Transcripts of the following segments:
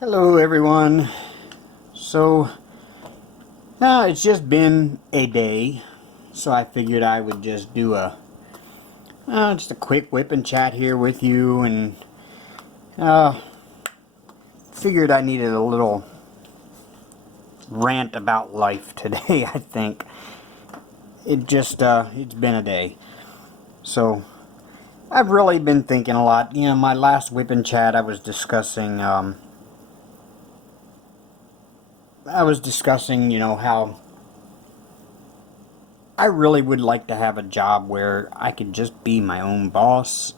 Hello everyone. So now it's just been a day, so I figured I would just do just a quick whip and chat here with you, and figured I needed a little rant about life today. I think it's been a day, so I've really been thinking a lot. You know, my last whip and chat I was discussing you know, how I really would like to have a job where I could just be my own boss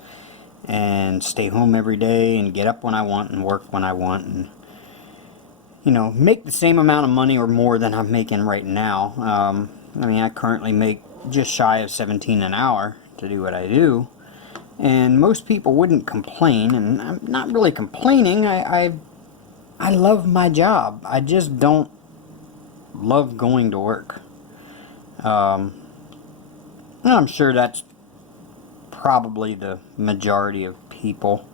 and stay home every day and get up when I want and work when I want, and, you know, make the same amount of money or more than I'm making right now. I mean, I currently make just shy of 17 an hour to do what I do, and most people wouldn't complain, and I'm not really complaining. I love my job. I just don't love going to work. And I'm sure that's probably the majority of people.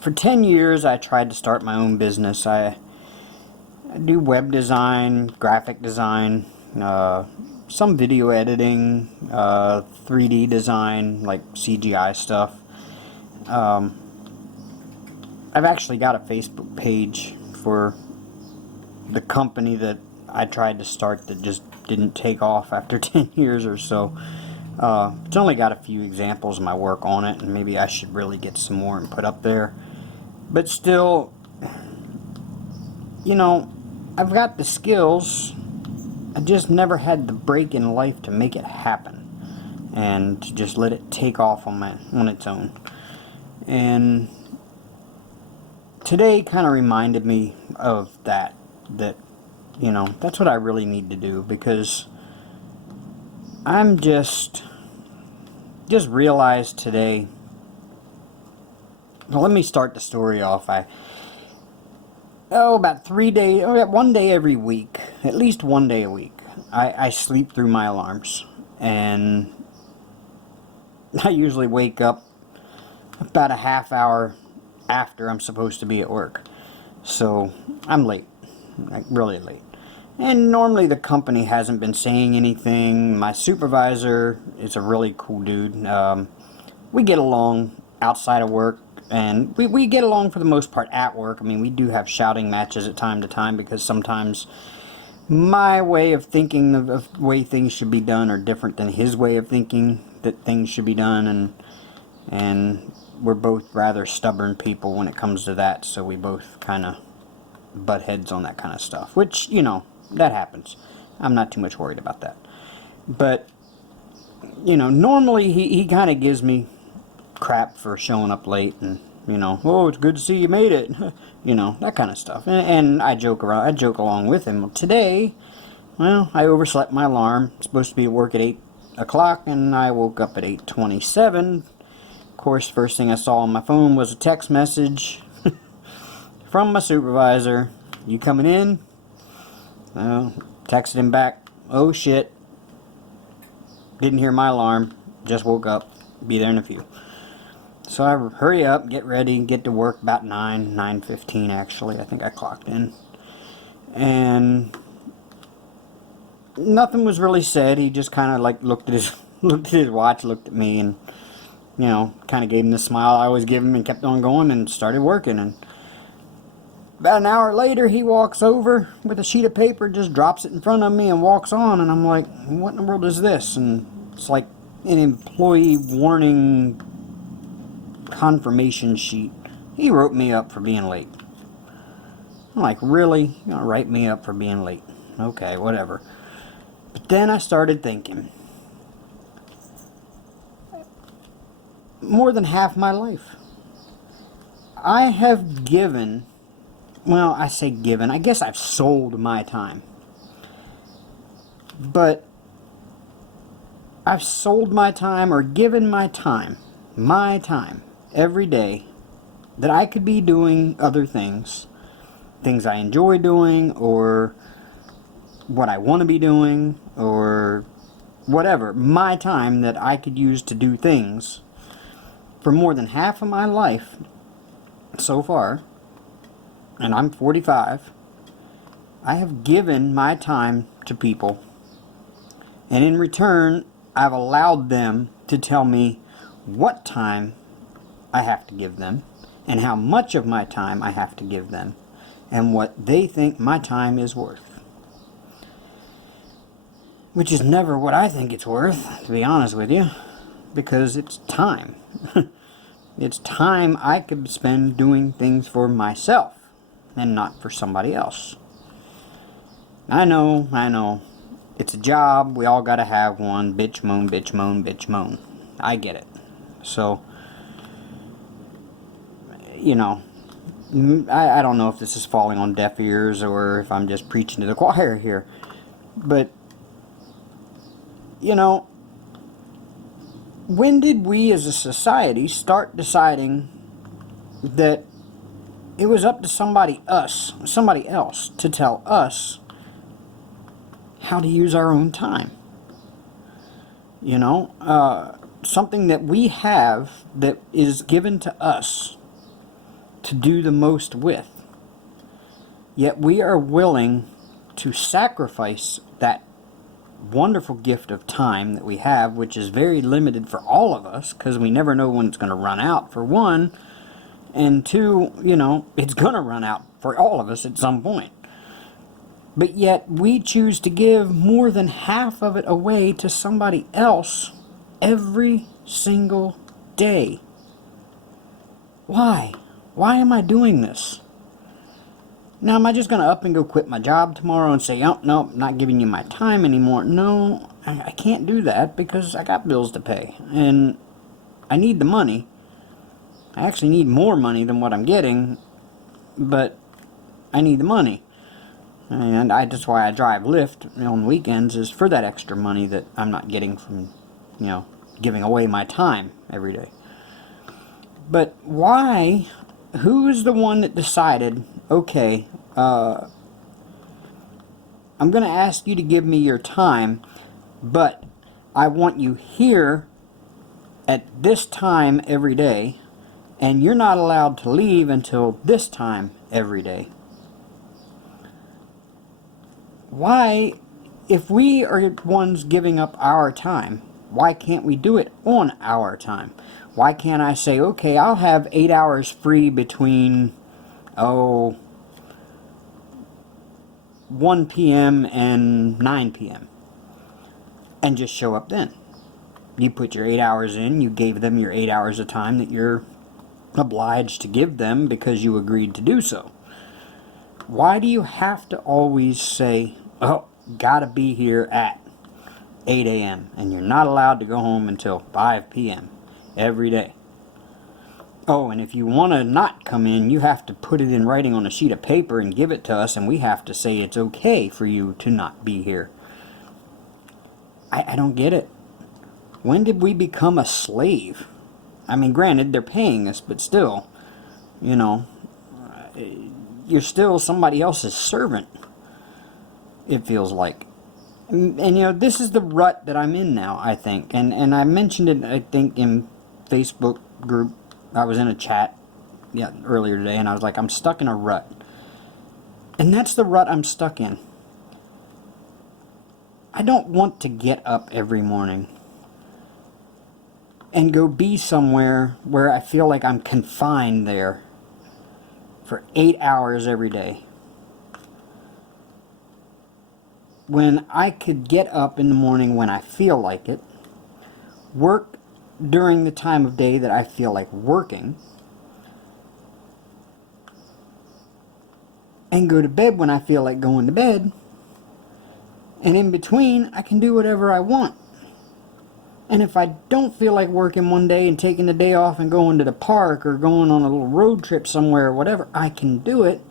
For 10 years I tried to start my own business. I do web design, graphic design, some video editing, 3D design, like CGI stuff. I've actually got a Facebook page for the company that I tried to start that just didn't take off after 10 years or so. It's only got a few examples of my work on it, and maybe I should really get some more and put up there. But still, you know, I've got the skills. I just never had the break in life to make it happen and to just let it take off on its own. And today kind of reminded me of that, you know, that's what I really need to do, because I'm just realized today. Well, let me start the story off. About 3 days, or 1 day every week, at least 1 day a week, I sleep through my alarms, and I usually wake up about a half hour after I'm supposed to be at work. So I'm late, like really late. And normally the company hasn't been saying anything. My supervisor is a really cool dude. We get along outside of work, and we get along for the most part at work. I mean, we do have shouting matches at time to time, because sometimes my way of thinking of the way things should be done are different than his way of thinking that things should be done, and we're both rather stubborn people when it comes to that, so we both kind of butt heads on that kind of stuff, which, you know, that happens. I'm not too much worried about that. But, you know, normally he kind of gives me crap for showing up late, and, you know, oh, it's good to see you made it, you know, that kind of stuff. And I joke around, I joke along with him. Today, well, I overslept my alarm. It's supposed to be at work at 8 o'clock, and I woke up at 8:27. Of course, first thing I saw on my phone was a text message from my supervisor. You coming in? Texted him back. Oh shit. Didn't hear my alarm. Just woke up. Be there in a few. So I hurry up, get ready, get to work about 9:15 actually. I think I clocked in. And nothing was really said. He just kind of like looked at his watch, looked at me, and, you know, kind of gave him the smile I always give him, and kept on going and started working. And about an hour later, he walks over with a sheet of paper, just drops it in front of me and walks on, and I'm like, what in the world is this? And it's like an employee warning confirmation sheet. He wrote me up for being late. I'm like, really? You're gonna write me up for being late? Okay, whatever. But then I started thinking, more than half my life, I have given, well, I say given, I guess I've sold my time. But I've sold my time, or given my time, every day, that I could be doing other things, things I enjoy doing, or what I want to be doing, or whatever, my time that I could use to do things. For more than half of my life so far, and I'm 45, I have given my time to people, and in return I've allowed them to tell me what time I have to give them, and how much of my time I have to give them, and what they think my time is worth. Which is never what I think it's worth, to be honest with you, because it's time. It's time I could spend doing things for myself, and not for somebody else. I know. It's a job, we all gotta have one. Bitch moan, bitch moan, bitch moan. I get it. So, you know, I don't know if this is falling on deaf ears or if I'm just preaching to the choir here. But, you know, when did we as a society start deciding that it was up to somebody else to tell us how to use our own time? You know, something that we have that is given to us to do the most with. Yet we are willing to sacrifice that wonderful gift of time that we have, which is very limited for all of us, because we never know when it's going to run out, for one, and two, you know, it's going to run out for all of us at some point. But yet we choose to give more than half of it away to somebody else every single day. Why? Why am I doing this? Now, am I just going to up and go quit my job tomorrow and say, oh, no, I'm not giving you my time anymore? No, I can't do that because I got bills to pay. And I need the money. I actually need more money than what I'm getting, but I need the money. And that's why I drive Lyft on weekends, is for that extra money that I'm not getting from, you know, giving away my time every day. But why? Who is the one that decided, okay, I'm going to ask you to give me your time, but I want you here at this time every day, and you're not allowed to leave until this time every day? Why, if we are ones giving up our time, why can't we do it on our time? Why can't I say, okay, I'll have 8 hours free between, 1 p.m. and 9 p.m. and just show up then? You put your 8 hours in, you gave them your 8 hours of time that you're obliged to give them because you agreed to do so. Why do you have to always say, oh, gotta be here at 8 a.m. and you're not allowed to go home until 5 p.m. every day? Oh, and if you want to not come in, you have to put it in writing on a sheet of paper and give it to us, and we have to say it's okay for you to not be here. I don't get it. When did we become a slave? I mean, granted, they're paying us, but still, you know, you're still somebody else's servant, it feels like. And you know, this is the rut that I'm in now, I think. And I mentioned it, I think, in Facebook group. I was in a chat earlier today, and I was like, I'm stuck in a rut. And that's the rut I'm stuck in. I don't want to get up every morning and go be somewhere where I feel like I'm confined there for 8 hours every day, when I could get up in the morning when I feel like it, work during the time of day that I feel like working, and go to bed when I feel like going to bed, and in between I can do whatever I want. And if I don't feel like working one day and taking the day off and going to the park or going on a little road trip somewhere or whatever, I can do it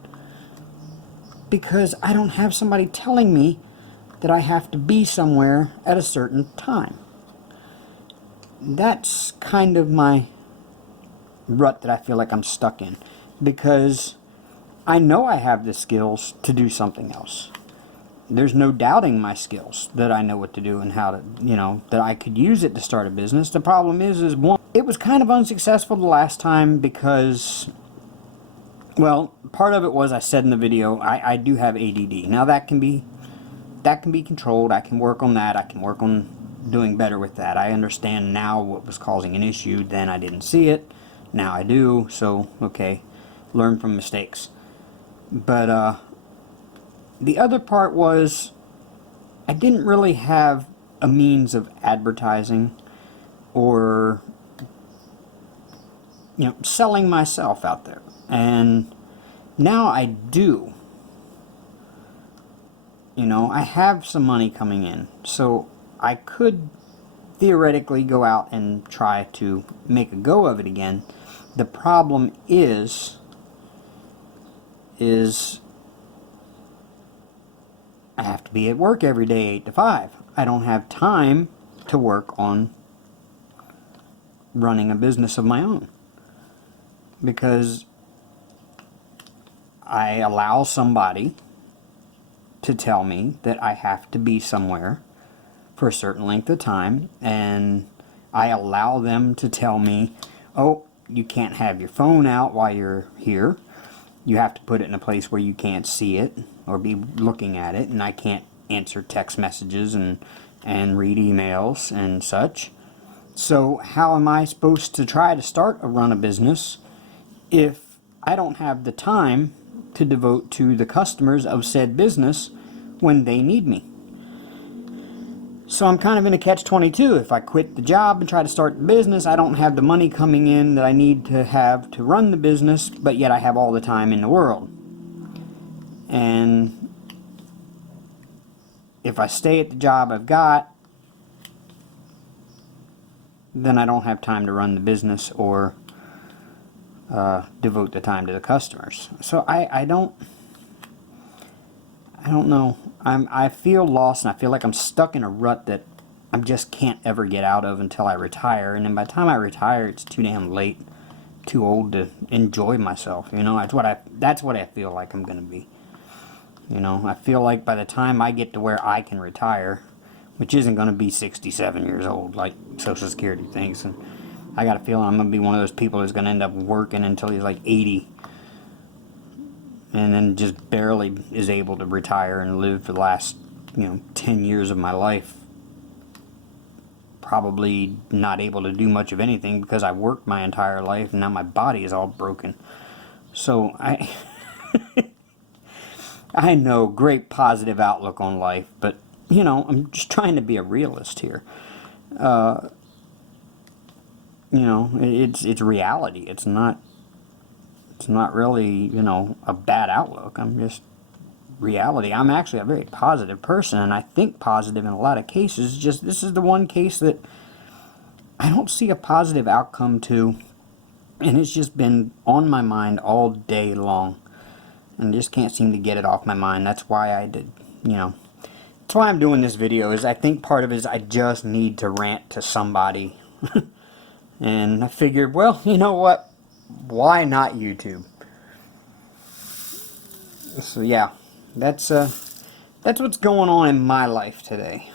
because I don't have somebody telling me that I have to be somewhere at a certain time. That's kind of my rut that I feel like I'm stuck in, because I know I have the skills to do something else. There's no doubting my skills, that I know what to do and how to, that I could use it to start a business. The problem is one, it was kind of unsuccessful the last time because, well, part of it was, I said in the video, I do have ADD. Now that can be controlled. I can work on that. I can work on doing better with that. I understand now what was causing an issue. Then I didn't see it. Now I do. So, okay, learn from mistakes. But the other part was, I didn't really have a means of advertising or, selling myself out there. And now I do. I have some money coming in, so I could theoretically go out and try to make a go of it again. The problem is I have to be at work every day 8 to 5. I don't have time to work on running a business of my own, because I allow somebody to tell me that I have to be somewhere for a certain length of time, and I allow them to tell me, oh, you can't have your phone out while you're here. You have to put it in a place where you can't see it or be looking at it, and I can't answer text messages and read emails and such. So how am I supposed to try to run a business if I don't have the time to devote to the customers of said business when they need me? So I'm kind of in a catch-22. If I quit the job and try to start the business, I don't have the money coming in that I need to have to run the business, but yet I have all the time in the world. And if I stay at the job I've got, then I don't have time to run the business or devote the time to the customers. So I don't know. I feel lost, and I feel like I'm stuck in a rut that I just can't ever get out of until I retire. And then by the time I retire, it's too damn late, too old to enjoy myself. That's what I feel like I'm gonna be. I feel like by the time I get to where I can retire, which isn't gonna be 67 years old like Social Security thinks, and I got a feeling I'm gonna be one of those people who's gonna end up working until he's like 80. And then just barely is able to retire and live for the last, 10 years of my life. Probably not able to do much of anything because I worked my entire life and now my body is all broken. So I know, great positive outlook on life, but, I'm just trying to be a realist here. It's reality. It's not really, a bad outlook. I'm just reality. I'm actually a very positive person, and I think positive in a lot of cases. Just this is the one case that I don't see a positive outcome to, and it's just been on my mind all day long, and just can't seem to get it off my mind. That's why I did, that's why I'm doing this video. Is I think part of it is I just need to rant to somebody, and I figured, well, you know what? Why not YouTube? So yeah, that's what's going on in my life today.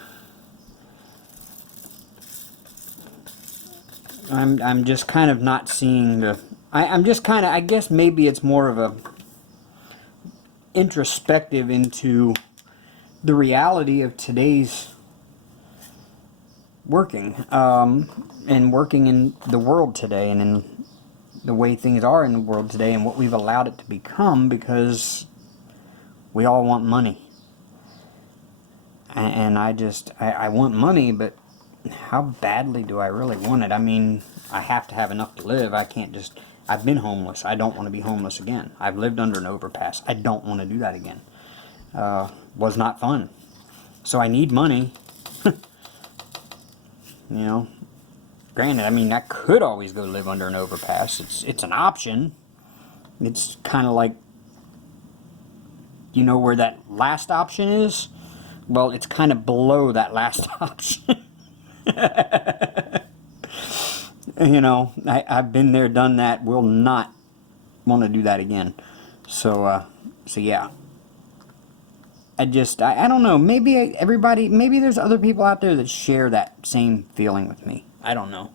I'm just kind of not seeing the. I'm just kind of. I guess maybe it's more of a introspective into the reality of today's working, and working in the world today, and in the way things are in the world today, and what we've allowed it to become, because we all want money. And I want money, but how badly do I really want it? I mean, I have to have enough to live. I can't just... I've been homeless. I don't want to be homeless again. I've lived under an overpass. I don't want to do that again. Was not fun. So I need money. Granted, I mean, I could always go live under an overpass. It's an option. It's kind of like, where that last option is? Well, it's kind of below that last option. You know, I've been there, done that, will not want to do that again. So yeah. I don't know, maybe maybe there's other people out there that share that same feeling with me. I don't know.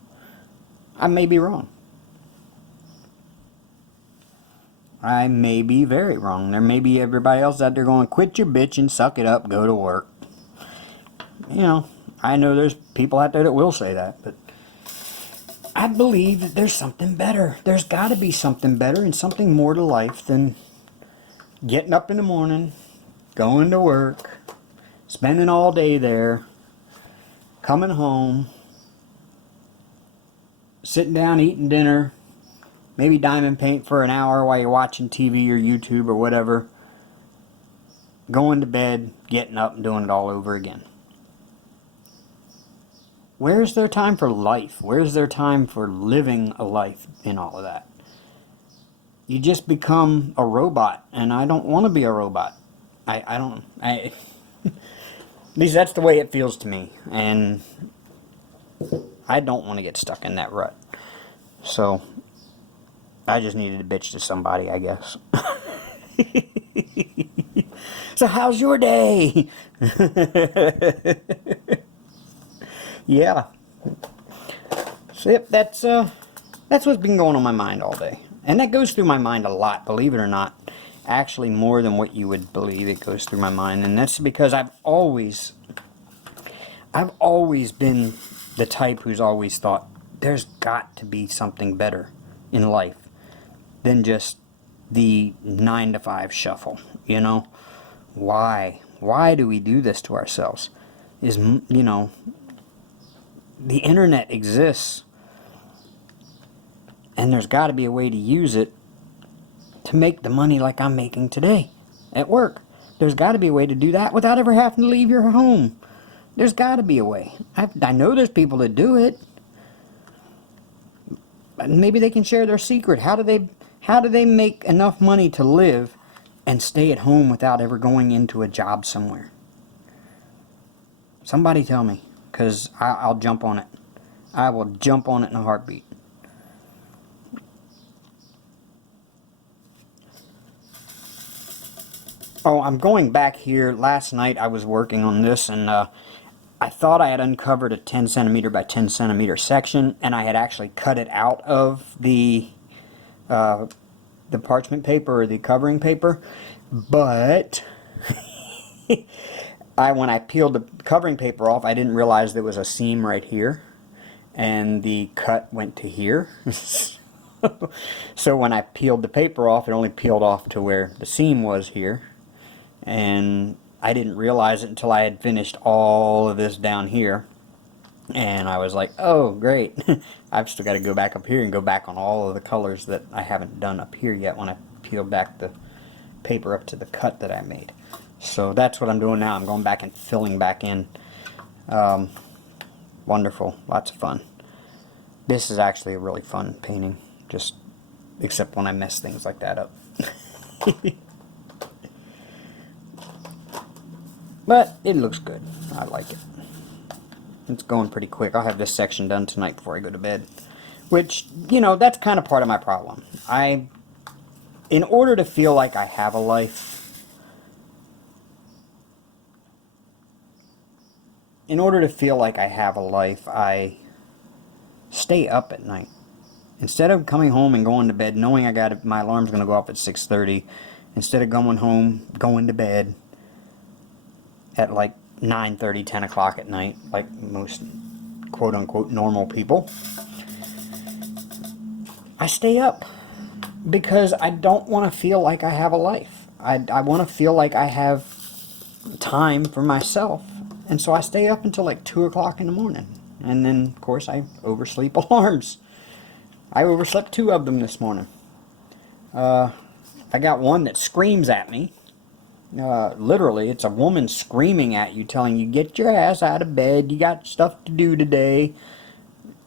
I may be wrong. I may be very wrong. There may be everybody else out there going, quit your bitching, suck it up, go to work. You know, I know there's people out there that will say that, but I believe that there's something better. There's got to be something better and something more to life than getting up in the morning, going to work, spending all day there, coming home, sitting down, eating dinner, maybe diamond paint for an hour while you're watching TV or YouTube or whatever, going to bed, getting up and doing it all over again. Where's their time for life? Where's their time for living a life in all of that? You just become a robot, and I don't want to be a robot. At least that's the way it feels to me, and I don't want to get stuck in that rut. So I just needed to bitch to somebody, I guess. So how's your day? Yeah. So yep, that's what's been going on my mind all day. And that goes through my mind a lot, believe it or not. Actually more than what you would believe, it goes through my mind. And that's because I've always been the type who's always thought there's got to be something better in life than just the 9 to 5 shuffle, you know? Why do we do this to ourselves? You know, the internet exists, and there's got to be a way to use it to make the money like I'm making today at work. There's got to be a way to do that without ever having to leave your home. There's got to be a way. I know there's people that do it. Maybe they can share their secret. How do they make enough money to live and stay at home without ever going into a job somewhere? Somebody tell me, because I'll jump on it. I will jump on it in a heartbeat. Oh, I'm going back here. Last night I was working on this, and I thought I had uncovered a 10 centimeter by 10 centimeter section, and I had actually cut it out of the parchment paper or the covering paper, but when I peeled the covering paper off, I didn't realize there was a seam right here, and the cut went to here. So when I peeled the paper off, it only peeled off to where the seam was here, and I didn't realize it until I had finished all of this down here, and I was like, oh great, I've still got to go back up here and go back on all of the colors that I haven't done up here yet when I peel back the paper up to the cut that I made. So that's what I'm doing now. I'm going back and filling back in. Wonderful, lots of fun. This is actually a really fun painting, just except when I mess things like that up. But it looks good. I like it. It's going pretty quick. I'll have this section done tonight before I go to bed. Which, you know, that's kind of part of my problem. In order to feel like I have a life, I stay up at night. Instead of coming home and going to bed, knowing my alarm's going to go off at 6:30, instead of going home, going to bed at like 9:30, 10 o'clock at night, like most quote-unquote normal people, I stay up because I don't want to feel like I have a life. I want to feel like I have time for myself, and so I stay up until like 2 o'clock in the morning, and then of course I oversleep alarms. I overslept 2 of them this morning. I got one that screams at me. Literally, it's a woman screaming at you, telling you, get your ass out of bed, you got stuff to do today.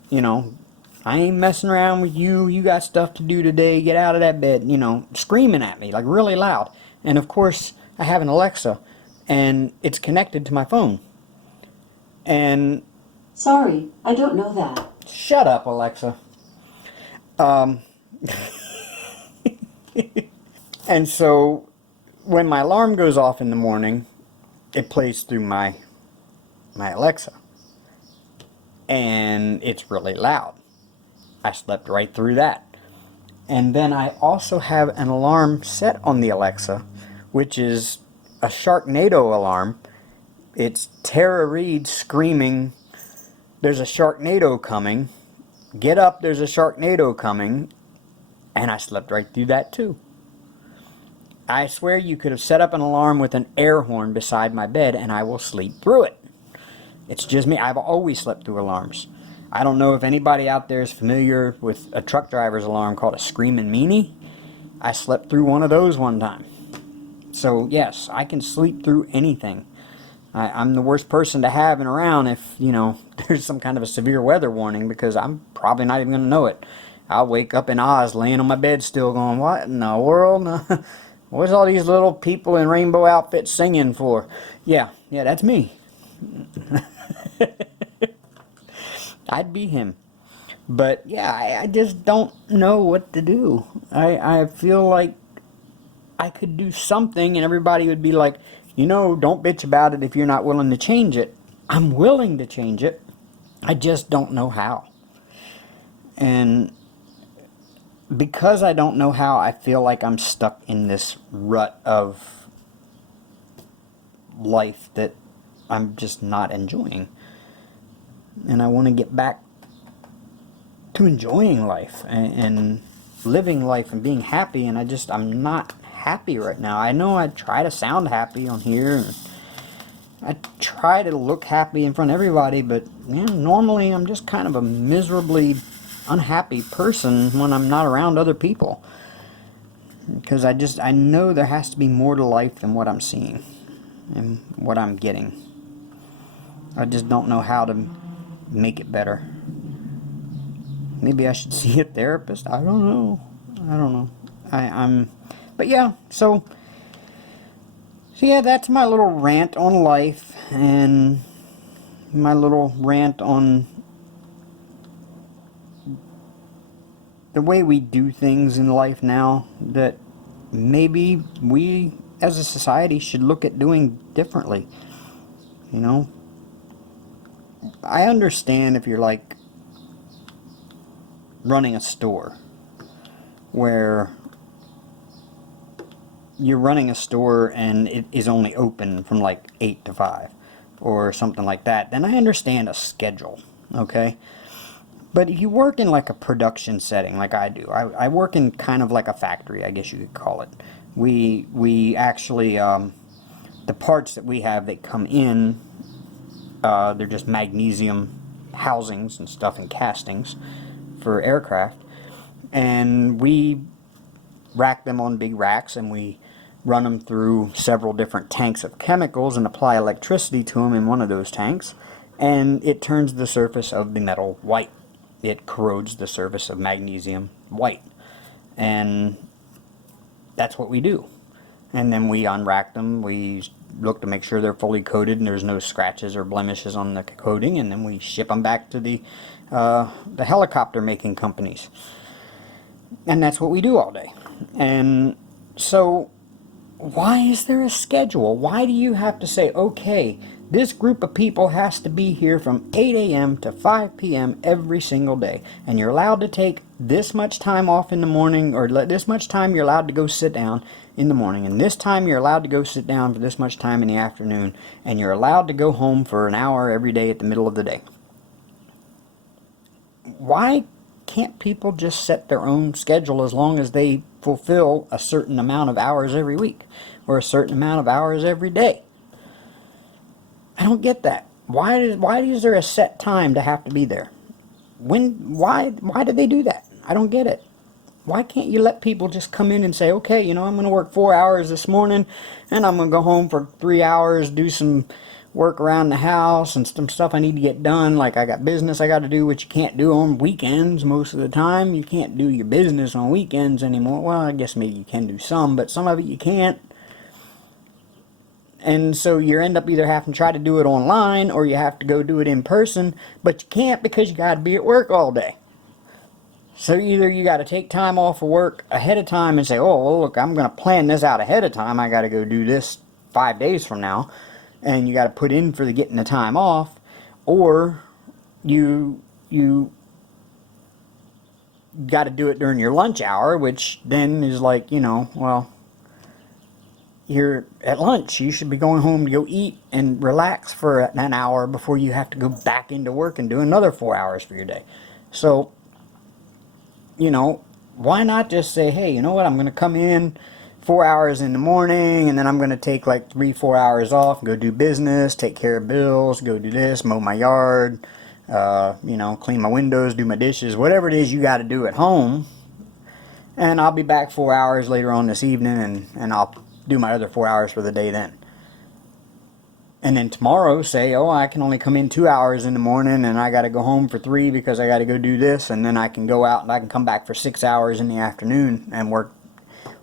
You know, I ain't messing around with you, you got stuff to do today, get out of that bed. You know, screaming at me, like really loud. And of course, I have an Alexa, and it's connected to my phone. And... Sorry, I don't know that. Shut up, Alexa. Um, and so when my alarm goes off in the morning, it plays through my Alexa. And it's really loud. I slept right through that. And then I also have an alarm set on the Alexa, which is a Sharknado alarm. It's Tara Reid screaming, "There's a Sharknado coming. Get up, there's a Sharknado coming." And I slept right through that too. I swear you could have set up an alarm with an air horn beside my bed and I will sleep through it. It's just me. I've always slept through alarms. I don't know if anybody out there is familiar with a truck driver's alarm called a Screamin' Meanie. I slept through one of those one time. So yes, I can sleep through anything. I'm the worst person to have and around if, there's some kind of a severe weather warning, because I'm probably not even going to know it. I'll wake up in Oz laying on my bed still going, what in the world? What's all these little people in rainbow outfits singing for? Yeah, that's me. I'd be him. But yeah, I just don't know what to do. I feel like I could do something and everybody would be like, don't bitch about it if you're not willing to change it. I'm willing to change it. I just don't know how. And because I don't know how, I feel like I'm stuck in this rut of life that I'm just not enjoying. And I want to get back to enjoying life and living life and being happy, and I'm not happy right now. I know I try to sound happy on here, and I try to look happy in front of everybody, but normally I'm just kind of a miserably unhappy person when I'm not around other people. Because I know there has to be more to life than what I'm seeing and what I'm getting. I just don't know how to make it better. Maybe I should see a therapist. I don't know. But yeah, so yeah, that's my little rant on life and my little rant on the way we do things in life now that maybe we as a society should look at doing differently. I understand if you're like running a store where you're running a store and it is only open from like 8 to 5 or something like that, then I understand a schedule, okay? But if you work in like a production setting like I do, I work in kind of like a factory, I guess you could call it. We actually, the parts that we have that come in, they're just magnesium housings and stuff and castings for aircraft. And we rack them on big racks and we run them through several different tanks of chemicals and apply electricity to them in one of those tanks. And it turns the surface of the metal white. It corrodes the surface of magnesium white. And that's what we do. And then we unrack them, we look to make sure they're fully coated and there's no scratches or blemishes on the coating, and then we ship them back to the helicopter making companies. And that's what we do all day. And so why is there a schedule? Why do you have to say, okay, this group of people has to be here from 8 a.m. to 5 p.m. every single day, and you're allowed to take this much time off in the morning, or this much time you're allowed to go sit down in the morning, and this time you're allowed to go sit down for this much time in the afternoon, and you're allowed to go home for an hour every day at the middle of the day. Why can't people just set their own schedule as long as they fulfill a certain amount of hours every week or a certain amount of hours every day? I don't get that. Why is there a set time to have to be there? Why did they do that? I don't get it. Why can't you let people just come in and say, okay, I'm going to work 4 hours this morning and I'm going to go home for 3 hours, do some work around the house and some stuff I need to get done, like I got business I got to do, which you can't do on weekends most of the time. You can't do your business on weekends anymore. Well, I guess maybe you can do some, but some of it you can't. And so you end up either having to try to do it online or you have to go do it in person, but you can't because you got to be at work all day. So either you got to take time off of work ahead of time and say, oh, well, look, I'm going to plan this out ahead of time. I got to go do this 5 days from now. And you got to put in for the getting the time off. Or you got to do it during your lunch hour, which then is like, well, you're at lunch. You should be going home to go eat and relax for an hour before you have to go back into work and do another 4 hours for your day. So, why not just say, hey, you know what, I'm going to come in 4 hours in the morning, and then I'm going to take like 3-4 hours off, go do business, take care of bills, go do this, mow my yard, clean my windows, do my dishes, whatever it is you got to do at home. And I'll be back 4 hours later on this evening, and I'll do my other 4 hours for the day then. And then tomorrow say, oh, I can only come in 2 hours in the morning, and I got to go home for 3 because I got to go do this, and then I can go out and I can come back for 6 hours in the afternoon and work.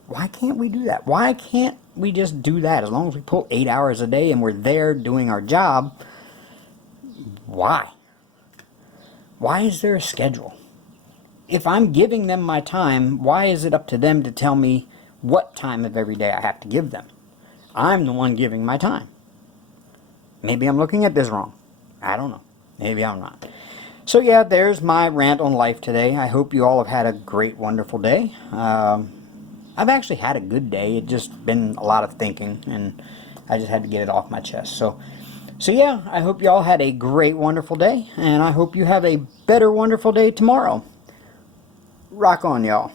Why can't we do that? Why can't we just do that? As long as we pull 8 hours a day and we're there doing our job, why? Why is there a schedule? If I'm giving them my time, why is it up to them to tell me what time of every day I have to give them? I'm the one giving my time. Maybe I'm looking at this wrong. I don't know. Maybe I'm not. So yeah, there's my rant on life today. I hope you all have had a great, wonderful day. I've actually had a good day. It's just been a lot of thinking, and I just had to get it off my chest. So yeah, I hope you all had a great, wonderful day, and I hope you have a better, wonderful day tomorrow. Rock on, y'all.